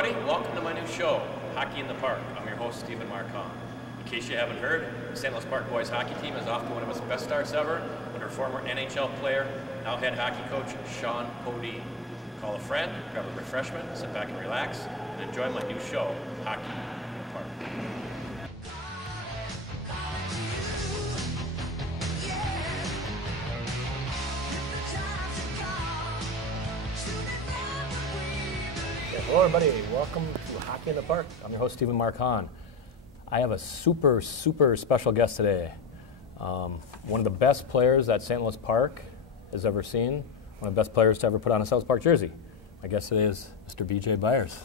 everybody. Welcome to my new show, Hockey in the Park. I'm your host, Stephen Hahn. In case you haven't heard, the St. Louis Park boys hockey team is off to one of its best starts ever under former NHL player, now head hockey coach, Sean Podine. Call a friend, grab a refreshment, sit back and relax, and enjoy my new show, Hockey in the Park. Hello everybody, welcome to Hockey in the Park. I'm your host, Stephen Hahn. I have a super special guest today. One of the best players that St. Louis Park has ever seen, one of the best players to ever put on a St. Louis Park jersey. My guest today is Mr. BJ Byers.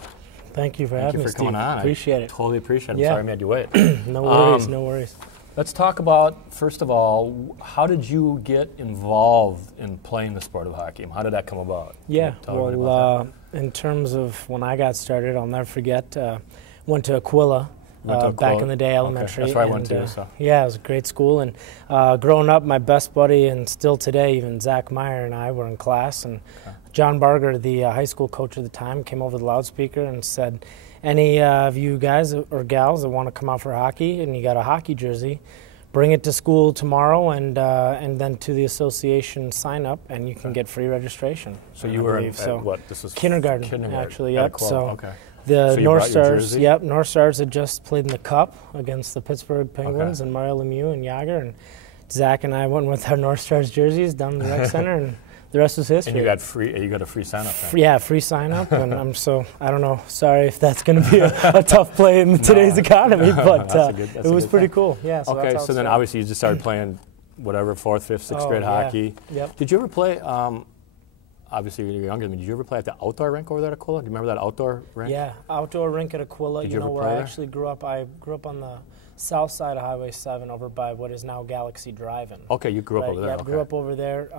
Thank you for having me, Steve. Thank you for coming on. Appreciate it. Totally appreciate it. I'm sorry I made you wait. No worries, no worries. Let's talk about, first of all, how did you get involved in playing the sport of hockey? How did that come about? Yeah, well, in terms of when I got started, I'll never forget, went to Aquila. Back in the day, elementary. Okay. That's where I went to. So. Yeah, it was a great school. And growing up, my best buddy, and still today, even Zach Meyer and I were in class. And John Barger, the high school coach at the time, came over the loudspeaker and said, any of you guys or gals that want to come out for hockey and you got a hockey jersey, bring it to school tomorrow and then to the association sign up and you can get free registration. So you were at what? This was kindergarten. Actually, yep. So so North Stars, North Stars had just played in the Cup against the Pittsburgh Penguins and Mario Lemieux and Yager, and Zach and I went with our North Stars jerseys down to the rec center, and the rest is history. And you got a free sign up. Yeah, free sign up, and I don't know. Sorry if that's going to be a tough play in today's economy, but it was pretty cool. Yeah. So okay, so then obviously you just started playing whatever 4th, 5th, 6th grade hockey. Yep. Did you ever play? Obviously, you're younger than me. Did you ever play at the outdoor rink over there at Aquila? Do you remember that outdoor rink? Yeah, outdoor rink at Aquila. Did you know ever where play I there? actually grew up. I grew up on the south side of Highway 7 over by what is now Galaxy Drive-In. Okay, you grew up over there. Yeah, I grew up over there.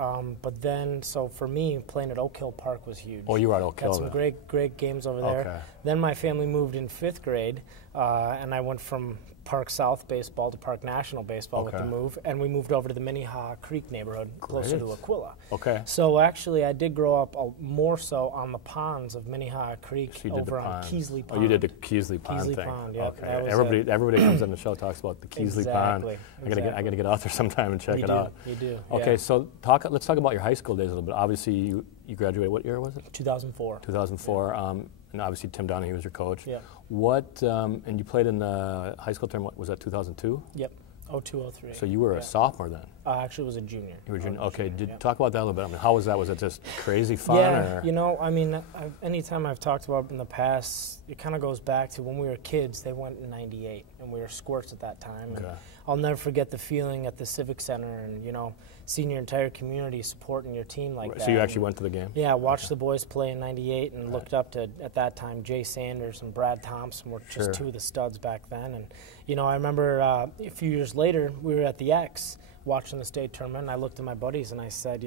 But then, so for me, playing at Oak Hill Park was huge. Oh, you were at Oak Hill. Got some great games over there. Okay. Then my family moved in 5th grade, and I went from Park South baseball to Park National baseball with the move, and we moved over to the Minnehaha Creek neighborhood closer to Aquila. Okay. So actually, I did grow up more so on the ponds of Minnehaha Creek over on Keesley Pond. Oh, you did the Keasley Pond thing. Pond, yeah. Okay. Everybody comes on the show talks about the Keasley Pond. I gotta get out there sometime and check it out. You do. Okay, so let's talk about your high school days a little bit. Obviously, you graduated. What year was it? 2004. 2004. And obviously Tim Donahue was your coach. Yeah. What and you played in the high school term. What was that? 2002. Yep. 0203. So you were a sophomore then. Actually, was a junior. You were junior. Okay. Talk about that a little bit. I mean, how was that? Was it just crazy fun? Yeah. Or? You know, I mean, anytime I've talked about in the past, it kind of goes back to when we were kids. They went in '98, and we were squirts at that time. Okay. And I'll never forget the feeling at the Civic Center, and seeing your entire community supporting your team like that. So you actually went to the game? Yeah, I watched the boys play in '98 and looked up to, at that time, Jay Sanders and Brad Thompson were just two of the studs back then. And, I remember a few years later, we were at the X watching the state tournament, and I looked at my buddies and I said,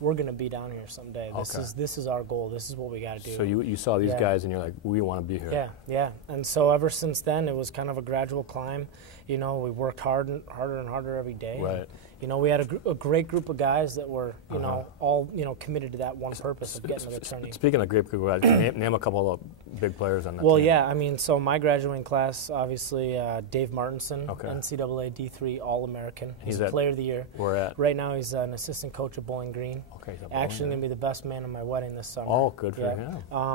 we're going to be down here someday. This is our goal. This is what we got to do. So you saw these guys and you're like, we want to be here. Yeah. And so ever since then, it was kind of a gradual climb. We worked harder and harder every day. Right. We had a great group of guys that were, all, committed to that one purpose of getting to the tourney. Speaking of great group of guys, name a couple of big players on that Well, team. yeah, I mean, so my graduating class, obviously, Dave Martinson, Okay. NCAA D3 All-American. He's He's Player of the Year. Where at? Right now, he's an assistant coach at Bowling Green. Okay. Actually, going to be the best man at my wedding this summer. Oh, good for him.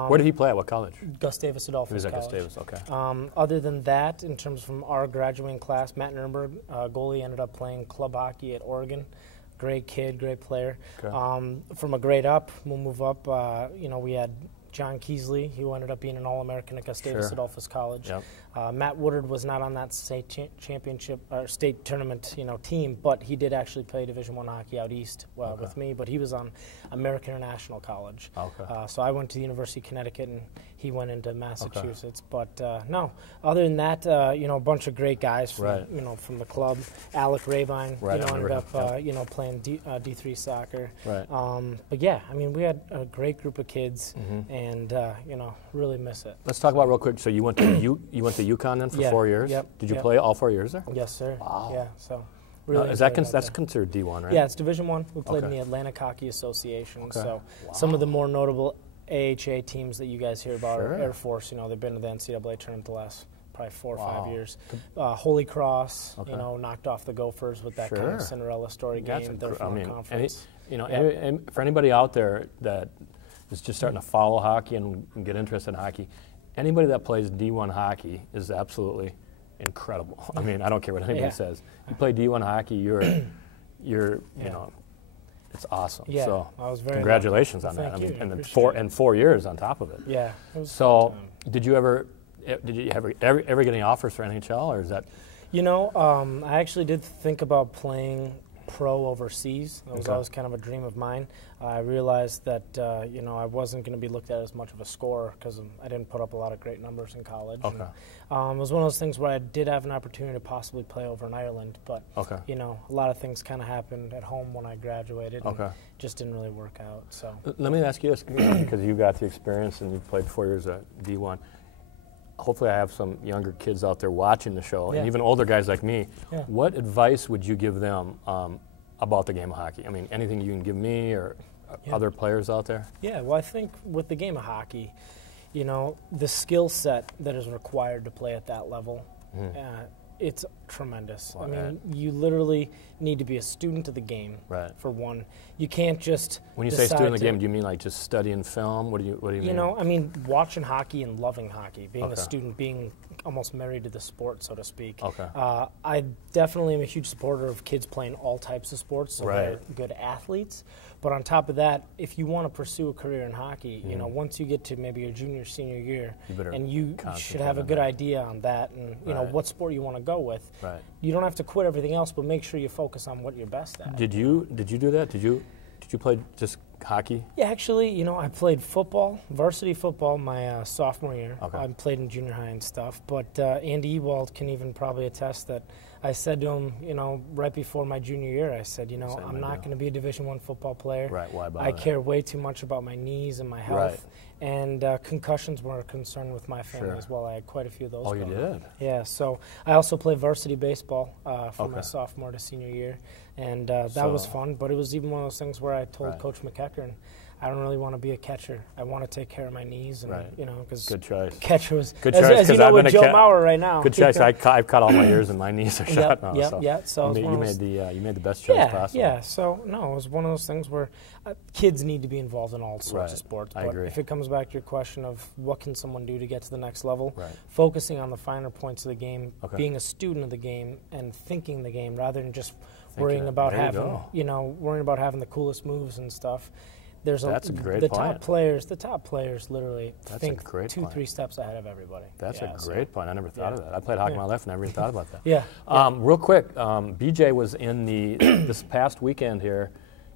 Where did he play at? What college? Gustavus Adolphus He was at College. Gustavus, okay. Other than that, in terms from our graduating class, Matt Nurnberg, goalie, ended up playing club hockey at Oregon. Great kid, great player. Okay. From a grade up, we'll move up. We had John Keasley, who ended up being an All-American at Gustavus Adolphus College. Yep. Matt Woodard was not on that state championship or state tournament, team, but he did actually play Division I hockey out east with me. But he was on American International College. Okay. So I went to the University of Connecticut, and he went into Massachusetts. But no, other than that, a bunch of great guys from from the club. Alec Rabine, ended up playing D3 soccer. Right. But yeah, I mean, we had a great group of kids, and really miss it. Let's talk about real quick. So you went to UConn then for 4 years. Yep. Did you play all 4 years there? Yes, sir. Wow. Yeah. So. Really Is that's considered D1, right? Yeah, it's Division I. We played in the Atlantic Hockey Association. So some of the more notable AHA teams that you guys hear about, Sure. Air Force, they've been to the NCAA tournament the last probably 4 or Wow. 5 years. Holy Cross, Okay. knocked off the Gophers with that kind Sure. of Cinderella story That's game. They're from a conference. and for anybody out there that is just starting to follow hockey and get interested in hockey, anybody that plays D1 hockey is absolutely incredible. I mean, I don't care what anybody says. You play D1 hockey, you're it's awesome. Yeah, so I was very congratulations on lucky. that. Thank you. And then 4 years on top of it. Yeah. It was So, did you ever get any offers for NHL, or is that? I actually did think about playing pro overseas. That was Okay. always kind of a dream of mine. I realized that, I wasn't going to be looked at as much of a scorer because I didn't put up a lot of great numbers in college. Okay. And, it was one of those things where I did have an opportunity to possibly play over in Ireland, but, Okay. a lot of things kind of happened at home when I graduated and Okay. just didn't really work out. So. Let me ask you this, because you got the experience and you played 4 years at D1. Hopefully I have some younger kids out there watching the show, Yeah. and even older guys like me. Yeah. What advice would you give them about the game of hockey? I mean, anything you can give me or other players out there? Yeah, well, I think with the game of hockey, the skill set that is required to play at that level, it's tremendous. Well, I mean, you literally need to be a student of the game, Right. for one. You can't just When you say decide student of the to- game, do you mean like just studying film? What do you mean? I mean, watching hockey and loving hockey, being Okay. a student, being almost married to the sport, so to speak. Okay. I definitely am a huge supporter of kids playing all types of sports, so they're Right. good athletes. But on top of that, if you want to pursue a career in hockey, once you get to maybe your junior, senior year, You better and you should concentrate have a on good that. idea on that and, Right. what sport you want to go with. Right. You don't have to quit everything else, but make sure you focus on what you're best at. Did you do that? Did you play just hockey? Yeah, actually, I played football, varsity football, my sophomore year. Okay. I played in junior high and stuff. But Andy Ewald can even probably attest that I said to him, right before my junior year, I said, Same I'm not idea. going to be a Division I football player. Right. Why bother? I care way too much about my knees and my health. And concussions were a concern with my family Sure. as well. I had quite a few of those. Oh, you growing up. did? Yeah, so I also played varsity baseball from my Okay. sophomore to senior year, and that was So- fun. But it was even one of those things where I told Right. Coach McEachern, I don't really want to be a catcher. I want to take care of my knees, and Right. because Good choice. catcher was Good as, choice, as you 'cause know I've with been a Joe cat- Mauer right now. Good choice. I've cut all my ears and my knees are shot now. Yep, so yep. So you it's made, one you of made those- the you made the best choice possible. Yeah. So no, it was one of those things where kids need to be involved in all sorts Right. of sports. I But agree. if it comes back to your question of what can someone do to get to the next level, Right. focusing on the finer points of the game, Okay. being a student of the game, and thinking the game rather than just Thinking worrying it. about There you having go. worrying about having the coolest moves and stuff. There's That's a great the point. top players literally That's a think great 2-3 steps ahead of everybody. That's Yeah, a so- great point. I never thought Yeah. of that. I played hockey Yeah. my life, never even thought about that. Yeah. Real quick, BJ was in the this past weekend here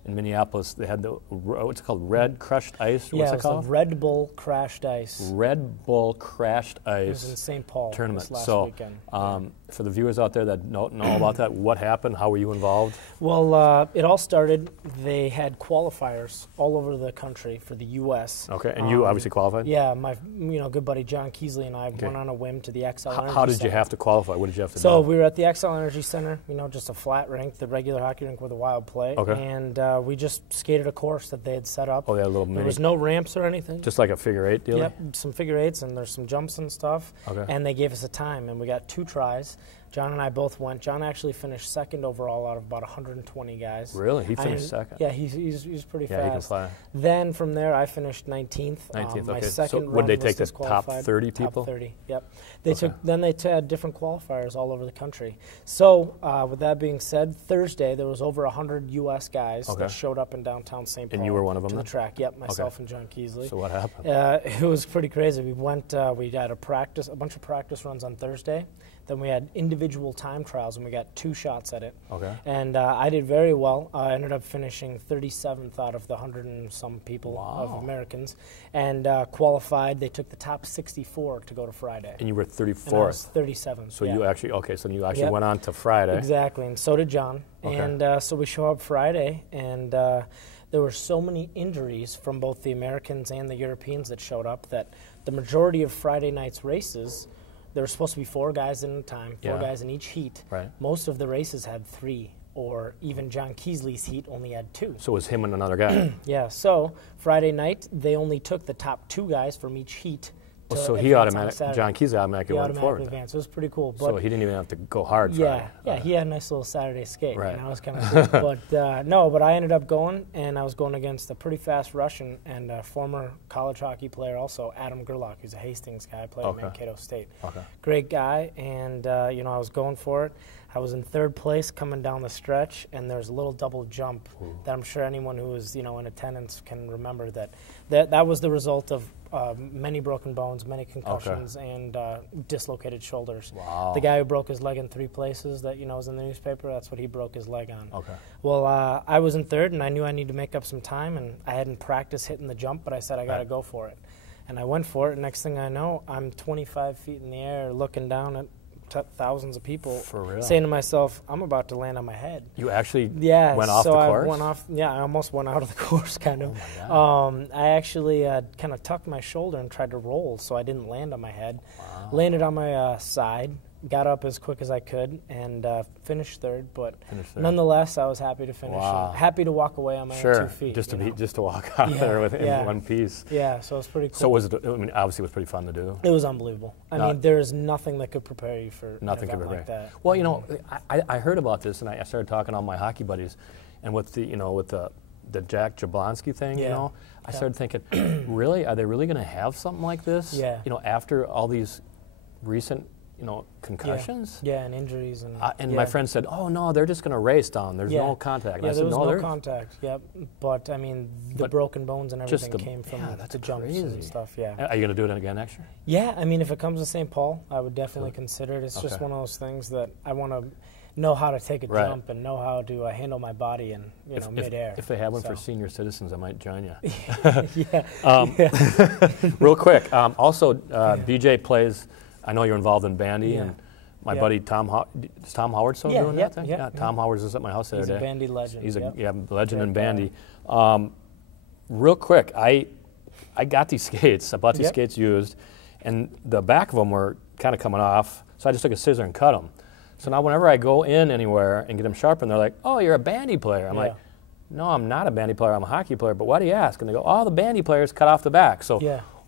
in Minneapolis. They had the what's it called? Red Crushed Ice. Or Yeah, what's it it was called? the Red Bull Crashed Ice. Red Bull Crashed It was in Ice St. Paul tournament. this last So, weekend. for the viewers out there that don't know about that, what happened? How were you involved? Well, it all started, they had qualifiers all over the country for the U.S. Okay, and you obviously qualified. Yeah, my good buddy John Keesley and I went on a whim to the XL Energy How did you Center. have to qualify? What did you have to So do? we were at the XL Energy Center, just a flat rink, the regular hockey rink with a wild play. Okay. And we just skated a course that they had set up. Oh, they had a little There mini, was no ramps or anything. just like a figure eight deal. Yep, some figure eights, and there's some jumps and stuff. Okay. And they gave us a time, and we got 2 tries. John and I both went. John actually finished second overall out of about 120 guys. Really? He finished second. Yeah, he's pretty Yeah, he can fast. fly. Then from there, I finished 19th. 19th, My okay. second So would run they was take the top disqualified. 30 people? Top 30, yep. They Okay. they had different qualifiers all over the country. So with that being said, Thursday there was over 100 U.S. guys Okay. that showed up in downtown St. Paul. And you were one of them to the then? track. Yep, myself and John Keesley. So what happened? It was pretty crazy. We went. We had a bunch of practice runs on Thursday. Then we had individual time trials, and we got 2 shots at it. Okay. And I did very well. I ended up finishing 37th out of the 100 and some people Wow. of Americans, and qualified. They took the top 64 to go to Friday. And you were And I 34th. was 37th. So yeah. you actually Yep. went on to Friday. Exactly, and so did John. Okay. And so we show up Friday, and there were so many injuries from both the Americans and the Europeans that showed up that the majority of Friday night's races, there were supposed to be 4 guys in a time, 4 Yeah. guys in each heat. Right. Most of the races had 3 or even John Keesley's heat only had 2. So it was him and another guy. Yeah, so Friday night, they only took the top 2 guys from each heat. So he John Keesley automatically went forward. Advanced. It was pretty cool. But so he didn't even have to go hard Friday. Yeah, he had a nice little Saturday skate. Right. And that was kind of cool. But no, but I ended up going, and I was going against a pretty fast Russian and a former college hockey player also, Adam Gerlach, who's a Hastings guy, played at Mankato State. Okay. Great guy, and I was going for it. I was in 3rd place coming down the stretch, and there's a little double jump that I'm sure anyone who was in attendance can remember that was the result of many broken bones, many concussions, and dislocated shoulders. Wow. The guy who broke his leg in 3 places that was in the newspaper, that's what he broke his leg on. Okay. Well, I was in 3rd, and I knew I needed to make up some time, and I hadn't practiced hitting the jump, but I said I got to go for it. And I went for it, and next thing I know, I'm 25 feet in the air looking down at thousands of people, for real? Saying to myself, I'm about to land on my head. You actually went off the course? I went off. Yeah, I almost went out of the course, kind of. Oh my God. I actually kind of tucked my shoulder and tried to roll, so I didn't land on my head. Wow. Landed on my side, got up as quick as I could, and finished 3rd. But nonetheless, I was happy to finish. Wow. And happy to walk away on my own 2 feet. Just to walk out there in one piece. Yeah, so it was pretty cool. So was it? I mean, obviously, it was pretty fun to do. It was unbelievable. I mean, there's nothing that could prepare you for nothing an event like that. Well, I heard about this, and I started talking to all my hockey buddies, and with the the Jack Jablonski thing, I started thinking, really, are they really going to have something like this? Yeah. After all these recent concussions? Yeah, and injuries. And my friend said, oh, no, they're just going to race down. There's no contact. And Yeah, I said, there was no contact, But, I mean, the broken bones and everything came from the jumps and stuff, Are you going to do it again next year? Yeah, I mean, if it comes to St. Paul, I would definitely consider it. It's just one of those things that I want to know how to take a jump and know how to handle my body in midair. If they have one for senior citizens, I might join you. Yeah. Real quick, also, BJ plays, I know you're involved in bandy, and my buddy Tom, is Tom Howard still doing that thing? Yeah, Tom Howard was at my house the other day. He's a bandy legend. He's a legend in bandy. Real quick, I got these skates. I bought these skates used, and the back of them were kind of coming off, so I just took a scissor and cut them. So now whenever I go in anywhere and get them sharpened, they're like, oh, you're a bandy player. I'm like, no, I'm not a bandy player. I'm a hockey player. But why do you ask? And they go, oh, the bandy players cut off the back. So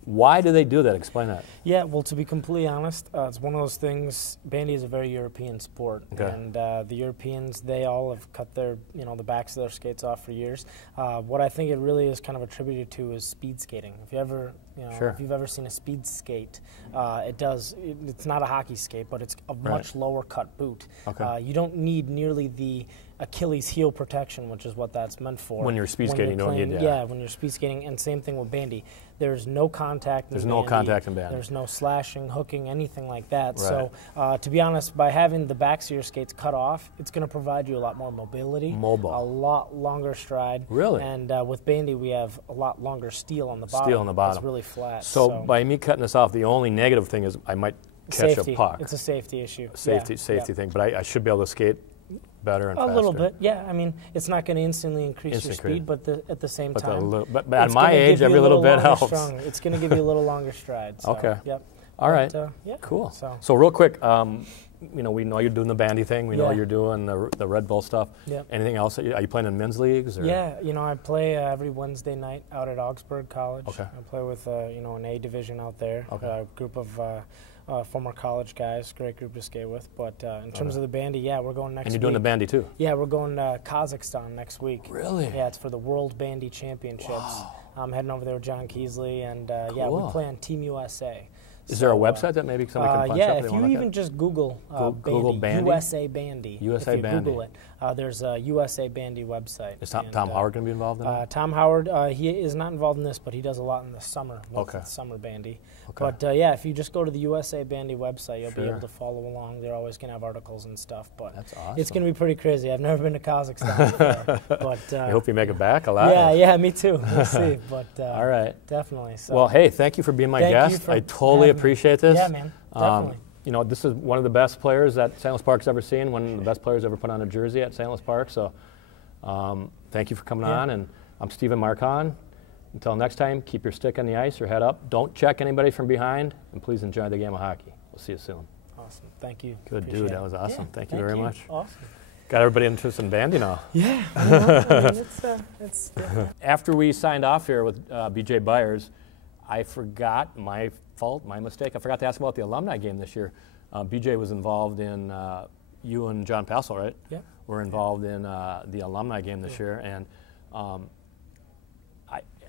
why do they do that? Explain that. Yeah, well, to be completely honest, it's one of those things. Bandy is a very European sport, and the Europeans, they all have cut their, the backs of their skates off for years. What I think it really is kind of attributed to is speed skating. If you ever, if you've ever seen a speed skate, it's not a hockey skate, but it's a much lower cut boot. Okay. You don't need nearly the Achilles heel protection, which is what that's meant for. When you're speed skating, you don't need that. Yeah, when you're speed skating, and same thing with bandy. There's no contact in There's bandy. no contact in bandy. There's no slashing, hooking, anything like that. Right. So, to be honest, by having the backs of your skates cut off, it's going to provide you a lot more mobility. Mobile. A lot longer stride. Really? And with bandy, we have a lot longer steel on the bottom. Steel on the bottom. It's really flat. So by me cutting this off, the only negative thing is I might catch a puck. It's a safety issue. Safety thing, but I should be able to skate better and faster. A little bit, yeah. I mean, it's not going to instantly increase your speed, but at the same time, but at my age, every little bit helps. It's going to give you a little longer stride. So, okay. Yep. All right. Cool. So real quick, we know you're doing the bandy thing. We know you're doing the Red Bull stuff. Yep. Anything else? Are you playing in men's leagues? Or? Yeah, I play every Wednesday night out at Augsburg College. Okay. I play with an A division out there. Okay. A group of former college guys, great group to skate with. But in terms of the bandy, we're going next week. And you're doing the bandy too? Yeah, we're going to Kazakhstan next week. Really? Yeah, it's for the World Bandy Championships. Wow. I'm heading over there with John Keesley, and cool. we play on Team USA. Is there a website that maybe somebody can punch up? Yeah, if you even just Google bandy, USA Bandy. USA if you Bandy. Google it, there's a USA Bandy website. Is Tom Howard going to be involved in that? Tom Howard, he is not involved in this, but he does a lot in the summer with summer bandy. Okay. But if you just go to the USA Bandy website, you'll be able to follow along. They're always going to have articles and stuff. But that's awesome. It's going to be pretty crazy. I've never been to Kazakhstan before. But I hope you make it back alive. Yeah, me too. We'll see. But all right, definitely. So. Well, hey, thank you for being my guest. I totally appreciate this. Yeah, man. Definitely. This is one of the best players that St. Louis Park's ever seen, one of the best players ever put on a jersey at St. Louis Park. So thank you for coming on. And I'm Stephen Marcon. Until next time, keep your stick on the ice or head up. Don't check anybody from behind, and please enjoy the game of hockey. We'll see you soon. Awesome. Thank you. Good dude. That was awesome. Thank you very much. Awesome. Got everybody interested in bandy now. Yeah. I mean, it's After we signed off here with BJ Byers, I forgot, my fault, my mistake, I forgot to ask about the alumni game this year. BJ was involved in, you and John Passel, right? Yeah. Were involved in the alumni game this year, and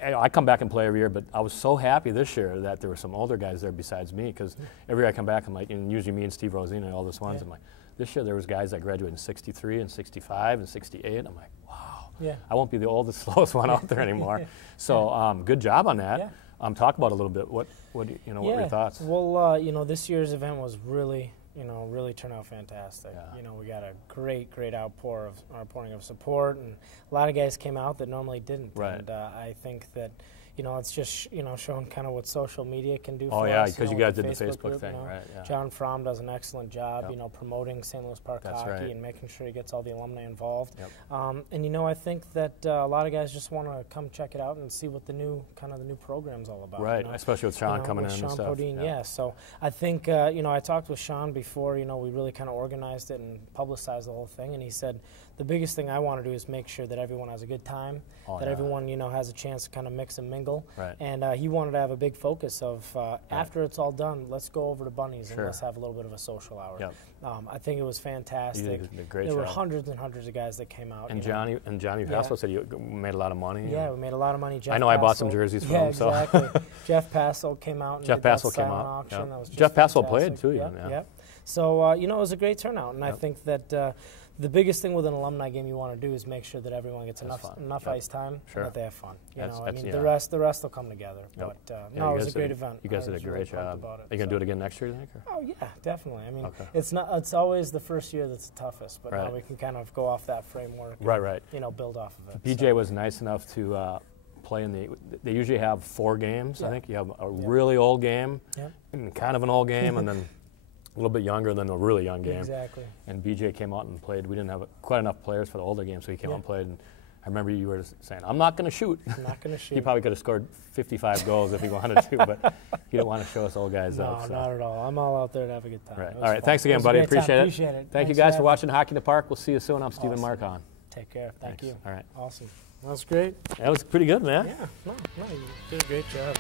I come back and play every year, but I was so happy this year that there were some older guys there besides me, because every year I come back, I'm like, and usually me and Steve Rosina and all those ones, I'm like, this year there was guys that graduated in 63 and 65 and 68. I'm like, wow, I won't be the oldest, slowest one out there anymore. So good job on that. Talk about it a little bit. What what were your thoughts? Well, this year's event was really turned out fantastic. We got a great outpouring of support, and a lot of guys came out that normally didn't. Right. And I think that it's just showing kind of what social media can do Oh for yeah, us. because you guys did the Facebook group, thing, right? Yeah. John Fromm does an excellent job, promoting St. Louis Park hockey and making sure he gets all the alumni involved. And I think that a lot a lot of guys just want to come check it out and see what the new program's all about. Right, especially with Sean coming in Sean and stuff. Podine, So I think I talked with Sean before. We really kind of organized it and publicized the whole thing, and he said the biggest thing I want to do is make sure that everyone has a good time, that everyone has a chance to kind of mix and mingle. Right. And he wanted to have a big focus of after it's all done, let's go over to Bunny's and let's have a little bit of a social hour. Yep. I think it was fantastic. You did a great there job. were hundreds and hundreds of guys that came out. And Johnny Passel said you made a lot of money. Yeah, we made a lot of money. Jeff I know I bought Passel, some jerseys from yeah, him. So. Exactly. Jeff Passel came out and Jeff did that Passel came silent out. auction. Yep. That was just Jeff Passel fantastic. played too. Yep. So it was a great turnout, and I think that the biggest thing with an alumni game you want to do is make sure that everyone gets enough ice time and that they have fun. The rest will come together. But it was a great event. You guys did a great job. Are you going to do it again next year, you think? Oh yeah, definitely. I mean, it's always the first year that's the toughest, but now we can kind of go off that framework. Right. Build off of it. BJ was nice enough to play in they usually have 4 games. I think you have a really old game, and kind of an old game, and then a little bit younger than a really young game. Exactly. And BJ came out and played. We didn't have quite enough players for the older game, so he came out and played. And I remember you were saying, I'm not going to shoot. I'm not going to shoot. He probably could have scored 55 goals if he wanted to, but he didn't want to show us old guys up. No, not at all. I'm all out there to have a good time. Right. All right. Thanks again, buddy. Appreciate it. Thank you guys for watching Hockey in the Park. We'll see you soon. I'm Stephen Marcon. Take care. Thank you. All right. Awesome. That was great. That was pretty good, man. Yeah. No, you did a great job.